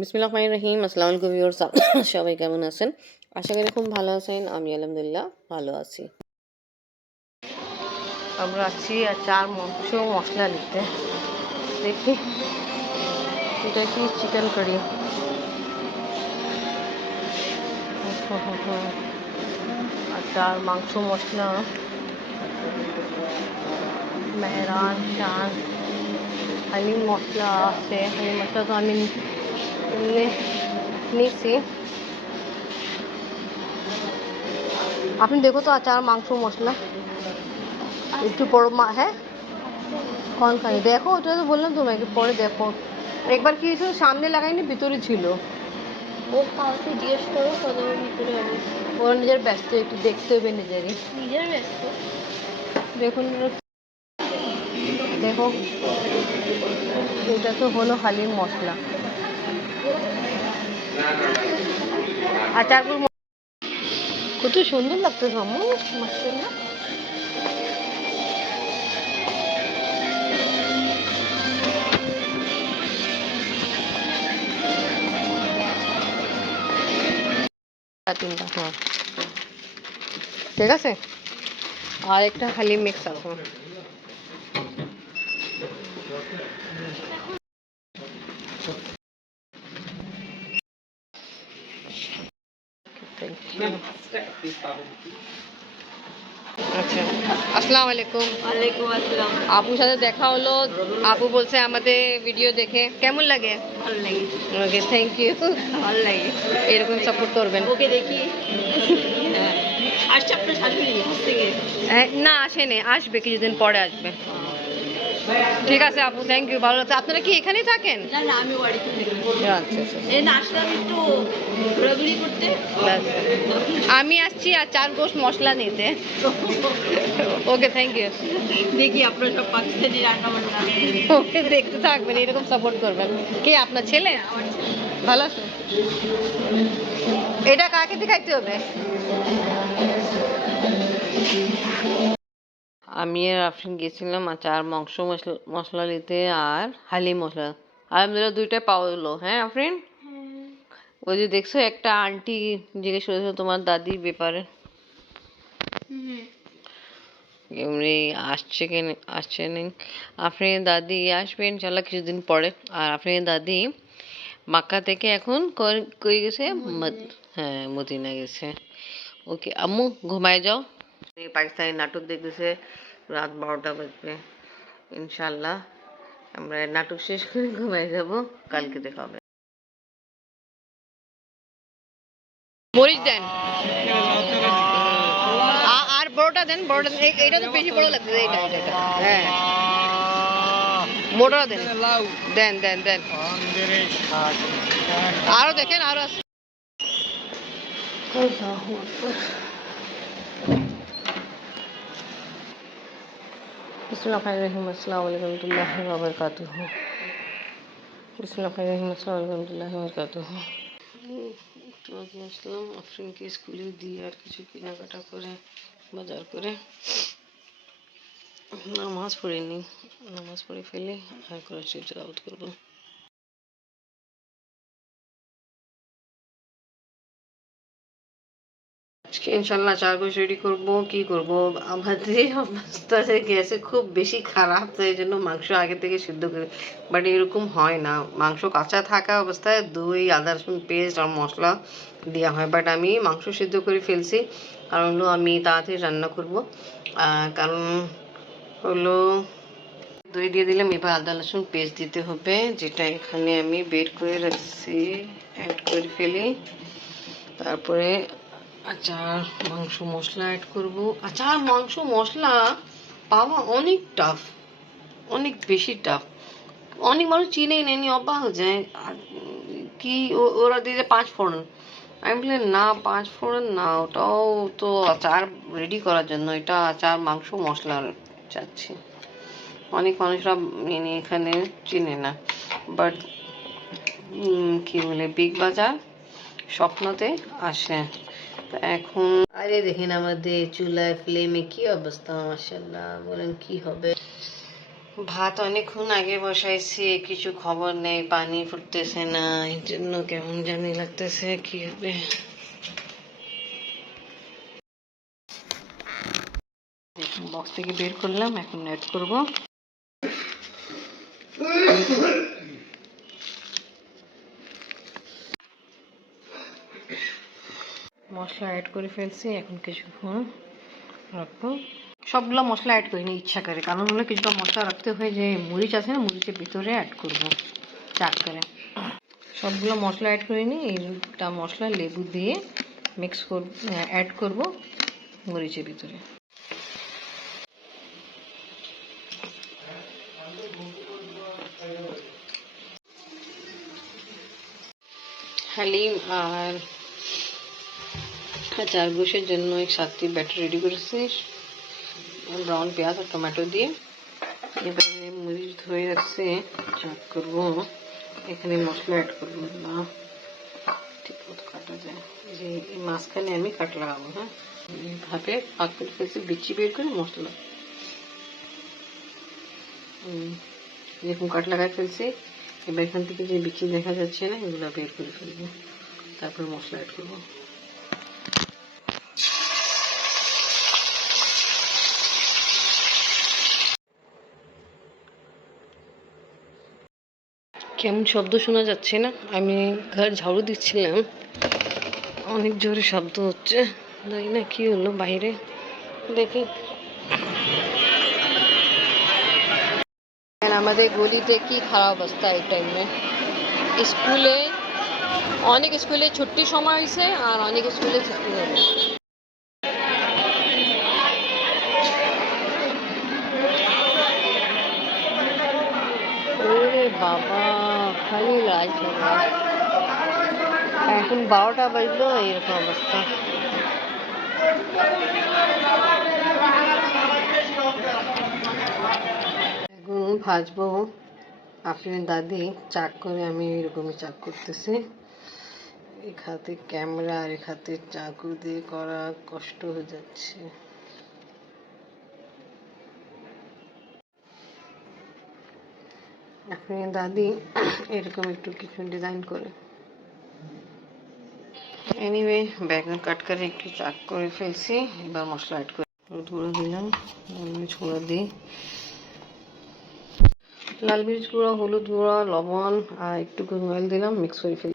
বিসমিল্লাহির রহিম। আসসালামু আলাইকুম ভিউয়ার্স, সবাই কেমন আছেন? আশা করি খুব ভালো আছেন। আমি আলহামদুলিল্লাহ ভালো আছি। আমরা আছি আচার মাংস মশলা নিতে। দেখি এটা কি চিকেন কারি। আচার মাংস মশলা মেহরান শান হালিম মশলা আছে। হালিম মশলা তো আমি নিছি। আপনি দেখো তো আচার মাংস মশলা একটু বড় হ্যাঁ कौन खाई देखो ওটা তো বললাম তোমাকে পরে দেখো। একবার কি হয়েছিল সামনে লাগাইনি ভিতরে ছিল। ও কাউকে জিজ্ঞেস করো কত ভিতরে হবে। ওর নিজের ব্যস্ত একটু দেখতে হবে নিজেরই ব্যস্ত। দেখুন দেখো এটা তো হলো হালিম মশলা আচারগুলো কত সুন্দর লাগতো আম্মু মাশাআল্লাহ। তিনটা হ্যাঁ ঠিক আছে। আর একটা হালিম মিক্স আছে। আচ্ছা আসসালামু আলাইকুম। ওয়ালাইকুম আসসালাম। আপুর সাথে দেখা হলো। আপু বলছে আমাদের ভিডিও দেখে কেমন লাগে। ভালো লাগে। Okay thank you. ভালো লাগে, এরকম সাপোর্ট করবেন। ওকে দেখি হ্যাঁ আসছে আপনার শাশুড়ি থেকে? না আসেনি, আসবে কিছুদিন পরে আসবে। ঠিক আছে আপু থ্যাংক ইউ, ভালো লাগছে। আপনারা কি এখানেই থাকেন? না না আমি বাড়িতে থাকি। আচ্ছা আচ্ছা এই না আসলাম একটু ঘোরাঘুরি করতে। আমি আসছি আর চার গোশ মশলা নিতে। Okay thank you. দেখি আপনার সব পাকিস্তানি রান্না বান্না ওকে দেখতে থাকবেন, এরকম সাপোর্ট করবেন। কে আপনার ছেলে? ভালো আছে। এটা কাকে দেখাইতে হবে? আমি আর আফরিন গেছিলাম আচার মাংস মশলা নিতে আর হালিম মশলা। আলহামদুলিল্লাহ দুইটাই পাওয়া গেলো। হ্যাঁ আফরিন ওই যে দেখছো একটা আন্টি জিজ্ঞেস করেছিল তোমার দাদির ব্যাপারে, এমনি আসছে কি আসছে নেই। আফরিনের দাদি আসবে ইনশাল্লাহ কিছুদিন পরে। আর আফরিনের দাদি মাক্কা থেকে এখন কই গেছে? হ্যাঁ মদিনা গেছে। ওকে আম্মু ঘুমায় যাও। পাকিস্তানি নাটক দেখতেছে, রাত 12টা বাজবে। ইনশাল্লাহ আমরা নাটক শেষ করে ঘুমায় যাব, কালকে দেখা হবে। মরিচ দেন আর বড়টা দেন, বড়টা দেন। এইটা তো বেশি বড় লাগছে। এইটা এটা হ্যাঁ মোটা দেন দেন দেন দেন। আরো দেখেন আরো আছে। বিসমিল্লাহির আসসালামু আলাইকুম ওয়া বারাকাতুহু। বিসমিল্লাহির আসসালামু আলাইকুম ওয়া বারাকাতুহু। তো আজকে আসলাম আফরিনকে স্কুলে দিয়ে আর কিছু কেনাকাটা করে বাজার করে। নামাজ পড়িনি, নামাজ পড়ে ফেলে আর কোরআন শরীফ তেলাওয়াত করবো। আজকে ইনশাল্লাহ চারগোশ রেডি করবো। কি করব, আমাদের অবস্থা গেছে খুব বেশি খারাপ, তো এই জন্য মাংস আগে থেকে সিদ্ধ করে, বাট এরকম হয় না। মাংস কাঁচা থাকা অবস্থায় দই আদা রসুন পেস্ট আর মশলা দেওয়া হয়, বাট আমি মাংস সিদ্ধ করে ফেলছি। কারণ হলো আমি তাড়াতাড়ি রান্না করব, কারণ হলো দই দিয়ে দিলাম। এবার আদা রসুন পেস্ট দিতে হবে, যেটা এখানে আমি বের করে রাখছি, অ্যাড করে ফেলি। তারপরে আচার মাংস মশলা অ্যাড করব। আচার মাংস মশলা পাওয়া অনেক টাফ, অনেক বেশি টাফ। অনেক মানুষ চিনেই নেয়নি, অবাক হয়ে যায়। কি ওরা দিয়ে 5 ফোড়ন। আমি বললাম না 5 ফোড়ন না, ওটাও তো আচার রেডি করার জন্য, এটা আচার মাংস মশলা চাচ্ছি। অনেক মানুষরা এখানে চিনে না, বাট কি বলে বিগ বাজার স্বপ্নতে আসে। এখন আরে দেখেন আমাদের চুলায় ফ্লেমে কি অবস্থা, মাশাআল্লাহ বলেন কি হবে। ভাত অনেকক্ষণ আগে বসাইছি, কিছু খবর নেই, পানি ফুটতেছে না, এই জন্য কেমন জানি লাগতেছে। কি হবে? বক্স থেকে বের করলাম, এখন অ্যাড করব। মশলা অ্যাড করে ফেলছি, এখন কিছুক্ষণ রাখবো। সবগুলো মশলা অ্যাড করিনি ইচ্ছা করে, কারণ হলো কিছুটা মশলা রাখতে হয়, যে মরিচ আছে না, মরিচের ভিতরে অ্যাড করব চাক করে। সবগুলো মশলা অ্যাড করিনি, এইটা মশলা লেবু দিয়ে মিক্স করব, অ্যাড করব মরিচের ভিতরে। হালিম আর চার গোশের জন্য এক সাথে ব্যাটার রেডি করেছি, ব্রাউন পেঁয়াজ আর টমেটো দিয়ে। এবারে মরিচ ধুয়ে রাখছি, চাক করবো। এখানে মশলা অ্যাড করবো না, ঠিক মতো কাটা যায়, যে এই মাঝখানে আমি কাট লাগাবো। হ্যাঁ, এইভাবে পাক করে ফেলছি, বিচি বের করে মশলা এরকম কাট লাগাই ফেলছি। এবার এখান থেকে যে বিচি দেখা যাচ্ছে না, এগুলো বের করে ফেলবো, তারপর মশলা অ্যাড করবো। কেমন শব্দ শোনা যাচ্ছে না? আমি ঘর ঝাড়ু দিচ্ছিলাম, অনেক জোরে শব্দ হচ্ছে, জানি না কি হলো বাইরে, দেখি। আমাদের গলিতে কি খারাপ অবস্থা এই টাইমে। স্কুলে অনেক স্কুলে ছুটির সময় হয়েছে, আর অনেক স্কুলে ছুটি হবে। ওরে বাবা, খালি লাইট ঝগড়া। এখন 12টা বাজলো, এরকম অবস্থা। এখন ভাজবো। আপনার দাদি চাক করে, আমি এরকমই চাক করতেছি। এক হাতে ক্যামেরা আর এক হাতে চাকু দিয়ে করা কষ্ট হয়ে যাচ্ছে। আপনার দাদি এরকম একটু কিছু ডিজাইন করে। এনিওয়ে, বেগুন কাট করে একটু চাক করে ফেলছি। এবার মশলা অ্যাড করে হলুদ গুঁড়ো দিলাম, লাল মরিচ গুঁড়ো দিই, লাল মরিচ গুঁড়ো, হলুদ গুঁড়ো, লবণ আর একটু গরম অয়েল দিলাম, মিক্স করে ফেলি।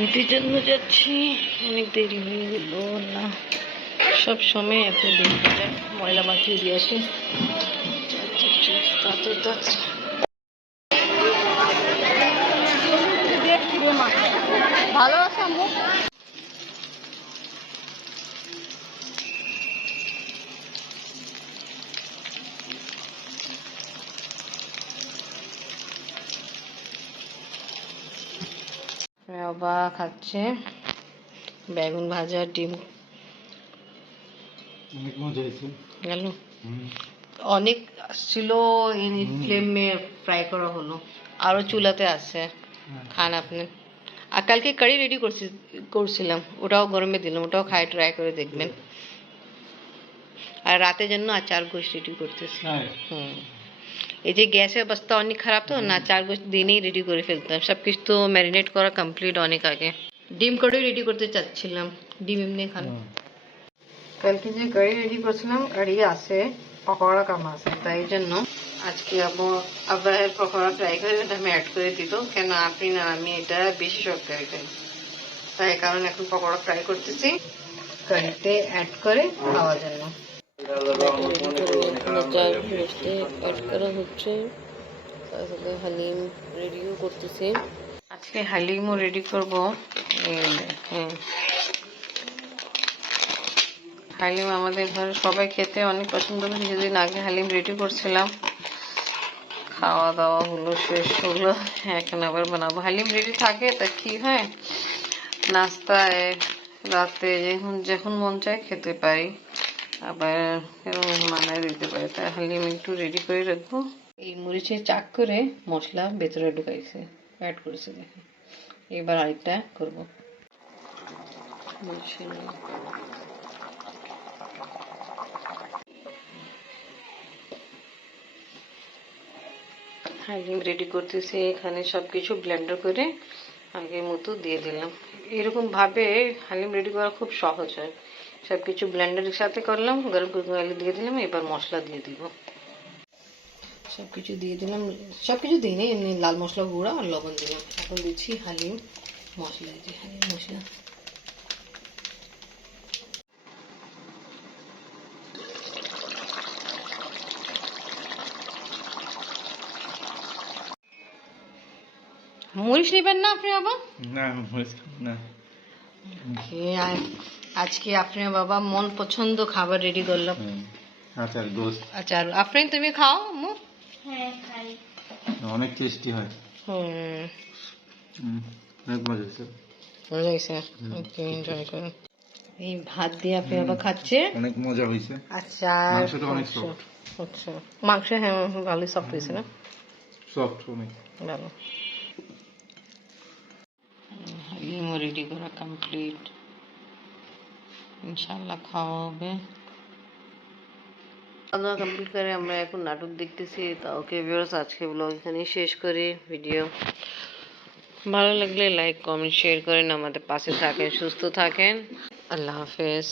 রুটির জন্য যাচ্ছি, অনেক দেরি হয়ে গেল না, সব সময় এত দেরি হয়ে যায়। ময়লা মাখিয়ে দিয়ে আসি, ভালো আছে আম্মু। বাবা খাচ্ছে বেগুন ভাজা, ডিম। অনেক মজা হয়েছে, গেল অনেক ছিল, ফ্লেমে ফ্রাই করা হলো, আরো চুলাতে আছে। খান আপনি। আর কালকে কারি রেডি করছিলাম, ওটাও গরমে দিলাম, ওটাও খাই, ট্রাই করে দেখবেন। আর রাতের জন্য আর চার গোশ রেডি করতেছি। এই যে গ্যাসের অবস্থা অনেক খারাপ, তো না চার গোশ দিনেই রেডি করে ফেলতাম, সবকিছু তো ম্যারিনেট করা কমপ্লিট অনেক আগে। ডিম কারি রেডি করতে চাচ্ছিলাম, ডিম এমনি খান। কালকে যে কারি রেডি করছিলাম, কারি আছে, পকোড়া কাম আছে, তাই জন্য আজকে আবার পকোড়া ফ্রাই করে আমি অ্যাড করে দিত। কেন আপনি না আমি এটা বেশি শখ করে খাই, তাই কারণ এখন পকোড়া ফ্রাই করতেছি, কারিতে অ্যাড করে খাওয়া যায় না। অ্যাড করা হচ্ছে, তারপরে হালিম রেডিও করতেছি। আজকে হালিমও রেডি করবো। হালিম আমাদের ঘরে সবাই খেতে অনেক পছন্দ করে, কিছুদিন আগে হালিম রেডি করছিলাম, খাওয়া দাওয়া হলো, শেষ হলো, এখন আবার বানাবো। হালিম রেডি থাকে, তা কি হয়, নাস্তায় রাতে যখন মন চায় খেতে পারি, আবার মানায় দিতে পারি, তাই হালিম একটু রেডি করে রাখবো। এই মরিচের চাক করে মশলা ভেতরে ঢুকাইছে, অ্যাড করেছে, দেখেন। এবার আরেকটা করবো। হালিম রেডি করতেছি। এখানে সব কিছু ব্লেন্ডার করে আগের মতো দিয়ে দিলাম। এরকমভাবে হালিম রেডি করা খুব সহজ হয়। সব কিছু ব্লেন্ডারের সাথে করলাম, গরম করে দিয়ে দিলাম। এবার মশলা দিয়ে দিব। সব কিছু দিয়ে দিলাম, সব কিছু দিইনি, এমনি লাল মশলা গুঁড়া আর লবণ দিলাম। এখন দিচ্ছি হালিম মশলা, যে হালিম মশলা। মরিচ নেবেন না আপনি বাবা? না মরিচ না। আজকে আপনার বাবা মন পছন্দ খাবার রেডি করলাম। আচার গোস্ত। আচার আফরিন তুমি খাও আম্মু? হ্যাঁ খাই। অনেক টেস্টি হয়। অনেক মজা হয়েছে। মজা হয়েছে, ওকে এনজয় করুন। এই ভাত দিয়ে আপনি বাবা খাচ্ছে। অনেক মজা হয়েছে। আচ্ছা মাংসটা অনেক সফট। আচ্ছা মাংস, হ্যাঁ ভালোই সফট হয়েছে না? সফট অনেক ভালো। হালিম রেডি করা কমপ্লিট, ইনশাল্লাহ খাওয়া হবে। খাওয়া কমপ্লিট করে আমরা এখন নাটক দেখতেছি। তা ওকে ভিউয়ার্স, আজকে ব্লগ এখানেই শেষ করি। ভিডিও ভালো লাগলে লাইক কমেন্ট শেয়ার করেন, আমাদের পাশে থাকেন, সুস্থ থাকেন। আল্লাহ হাফেজ।